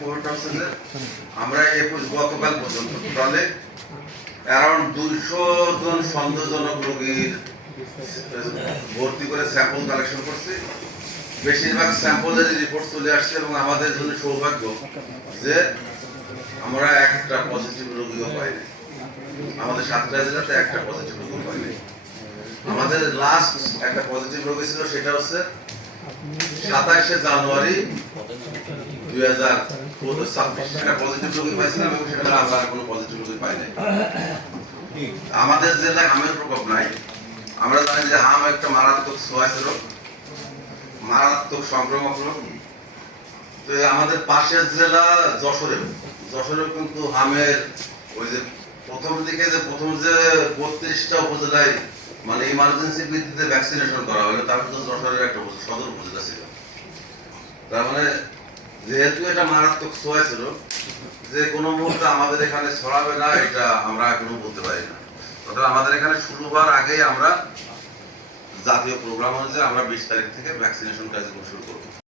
খবরটা হচ্ছে যে আমরা গতকাল পর্যন্ত টোটালে অ্যারাউন্ড 200 জন সন্দেহজনক রোগীর ভর্তি করে স্যাম্পল কালেকশন করছি। বেশিরভাগ স্যাম্পলের রিপোর্ট চলে আসছে এবং আমাদের জন্য সৌভাগ্য যে আমরা একটা পজিটিভ রোগীও পাইনি। আমাদের সাতটা জেলাতে একটা পজিটিভ রোগী পাইনি। আমাদের লাস্ট একটা পজিটিভ রোগী ছিল, সেটা হচ্ছে 27শে জানুয়ারি 2026 একটা পজিটিভ রোগী পাইছিলাম এবং সেটা আমরা আর কোনো পজিটিভ রোগী পাই নাই। আমাদের জেলায় হামের প্রকোপ নাই। আমরা জানি যে হাম একটা মারাত্মক সোয়াইস রোগ, মারাত্মক সংক্রামক রোগ। তো আমাদের পাশের জেলা যশোরেও কিন্তু হামের ওই যে প্রথম যে 32টা উপজেলায় মানে ইমার্জেন্সি ভিত্তিতে ভ্যাকসিনেশন করা হলো, তার মধ্যে যশোরের একটা সদর উপজেলা ছিল। তার মানে যেহেতু এটা মারাত্মক সোয়াইস রোগ, যে কোনো মুহূর্তে আমাদের এখানে ছড়াবে না এটা আমরা এখনো বলতে পারি না। অর্থাৎ আমাদের এখানে শুরু হওয়ার আগেই আমরা জাতীয় প্রোগ্রাম অনুযায়ী আমরা 20 তারিখ থেকে ভ্যাকসিনেশন কার্যক্রম শুরু করব।